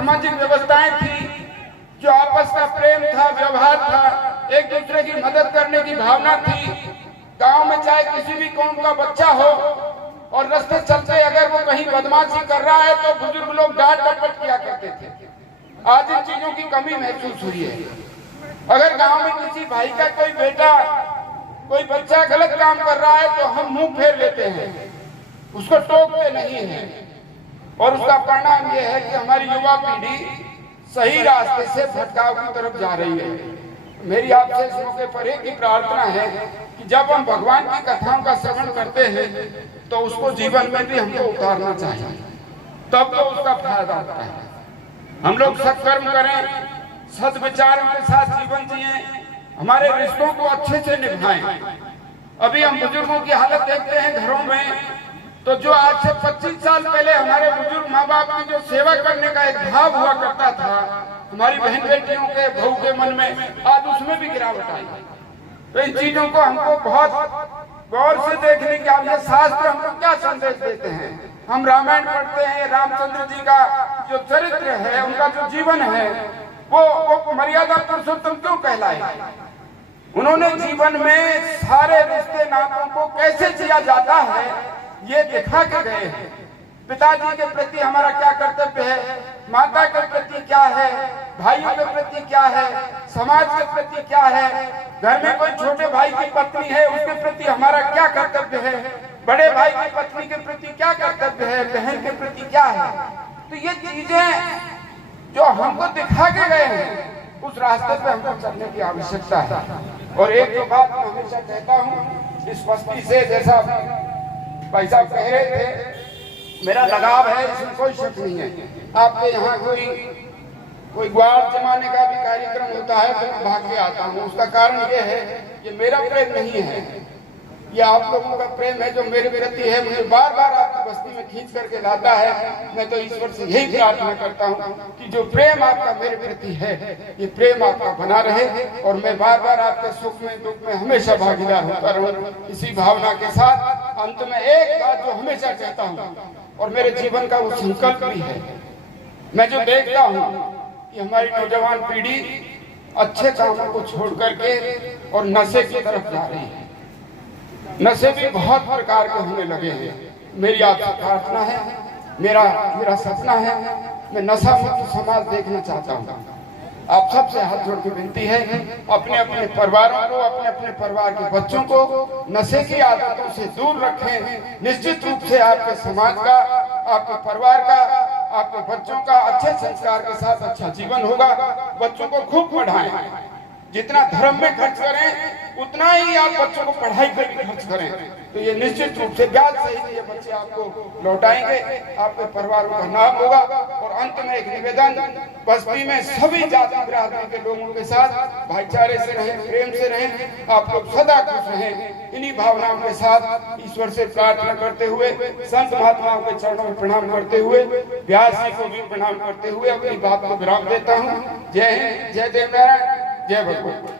सामाजिक व्यवस्थाएं थी, जो आपस का प्रेम था, व्यवहार था, एक दूसरे की मदद करने की भावना थी। गांव में चाहे किसी भी कौम का बच्चा हो और रास्ते चलते अगर वो कहीं बदमाशी कर रहा है तो बुजुर्ग लोग डांट डपट किया करते थे। आज इन चीजों की कमी महसूस हुई है। अगर गांव में किसी भाई का कोई बेटा, कोई बच्चा गलत काम कर रहा है तो हम मुंह फेर लेते हैं, उसको टोकते नहीं हैं। और उसका परिणाम यह है कि हमारी युवा पीढ़ी सही रास्ते से भटकाव की तरफ जा रही है। मेरी आपसे इस मौके पर एक ही प्रार्थना है कि जब हम भगवान की कथाओं का श्रवण करते हैं तो उसको जीवन में भी हमको उतारना चाहिए, तब तो उसका फायदा होता है। हम लोग सत्कर्म करें, सद्विचारों के साथ जीवन जिए, हमारे रिश्तों को अच्छे से निभाएं। अभी हम बुजुर्गों की हालत देखते हैं घरों में, तो जो आज से 25 साल पहले हमारे बुजुर्ग माँ बाप की जो सेवा करने का एक भाव हुआ करता था हमारी बहन बेटियों के, बहू के मन में, आज उसमें भी गिरावट आई। तो इन चीजों को हमको बहुत गौर से देखने की आवश्यकता। शास्त्र हमको क्या संदेश देते हैं? हम रामायण पढ़ते हैं, रामचंद्र जी का जो चरित्र है, उनका जो जीवन है, वो मर्यादा पुरुषोत्तम क्यों कहलाए? उन्होंने जीवन में सारे रिश्ते नातों को कैसे जिया जाता है ये दिखा के गए हैं। पिताजी के प्रति हमारा क्या कर्तव्य है, माता के प्रति क्या है, भाइयों के प्रति क्या है, समाज के प्रति क्या है, घर में कोई छोटे भाई की पत्नी है उसके प्रति हमारा क्या कर्तव्य है, बड़े भाई की पत्नी के प्रति क्या कर्तव्य है, बहन के प्रति क्या है। तो ये चीजें जो हमको दिखा के गए हैं, उस रास्ते पे हमको चलने की आवश्यकता है। और एक तो बात मैं हमेशा कहता हूँ, इस बस्ती से जैसा भाई साहब कह रहे थे, मेरा लगाव है, इसमें कोई शक नहीं है। आपके यहाँ कोई ग्वार जमाने का भी कार्यक्रम होता है तो मैं भाग के आता हूँ। उसका कारण ये है कि मेरा प्रेम नहीं है, ये आप लोगों का प्रेम है जो मेरे प्रति है, मुझे बार बार आपकी बस्ती में खींच करके लाता है। मैं तो ईश्वर से यही प्रार्थना करता हूँ कि जो प्रेम आपका मेरे प्रति है, ये प्रेम आपका बना रहे और मैं बार बार आपके सुख में दुख में हमेशा भागीदार होता रहूं। इसी भावना के साथ अंत में एक बात जो हमेशा कहता हूँ और मेरे जीवन का वो संकल्प भी है, मैं जो देखता हूँ कि हमारी नौजवान पीढ़ी अच्छे कामों को छोड़ करके और नशे की तरफ जा रही है। नशे भी बहुत प्रकार के होने लगे हैं। मेरी आपसे प्रार्थना है, मेरा सपना है, मैं नशा मुक्त समाज देखना चाहता हूँ। आप सबसे हाथ जोड़ के विनती है, अपने अपने परिवारों को, अपने अपने परिवार के बच्चों को नशे की आदतों से दूर रखें। निश्चित रूप से आपके समाज का, आपके परिवार का, आपके बच्चों का अच्छे संस्कार के साथ अच्छा जीवन होगा। बच्चों को खूब पढ़ाएं, जितना धर्म में खर्च करें उतना ही आप बच्चों को पढ़ाई पर भी खर्च करें, तो ये निश्चित रूप से ब्याज सहित ये बच्चे आपको लौटाएंगे, आपके परिवार का नाम होगा। और अंत में एक निवेदन, बस्ती में सभी जाति बिरादरी के लोगों के साथ भाईचारे से रहें, प्रेम से रहें, आप लोग सदा खुश रहें। इन्हीं भावनाओं के साथ ईश्वर से प्रार्थना करते हुए, संत महात्माओं के चरणों में प्रणाम करते हुए, व्यास जी को भी प्रणाम करते हुए अपनी बात को विराम देता हूँ। जय हिंद, जय देव नारायण, जय भगवान।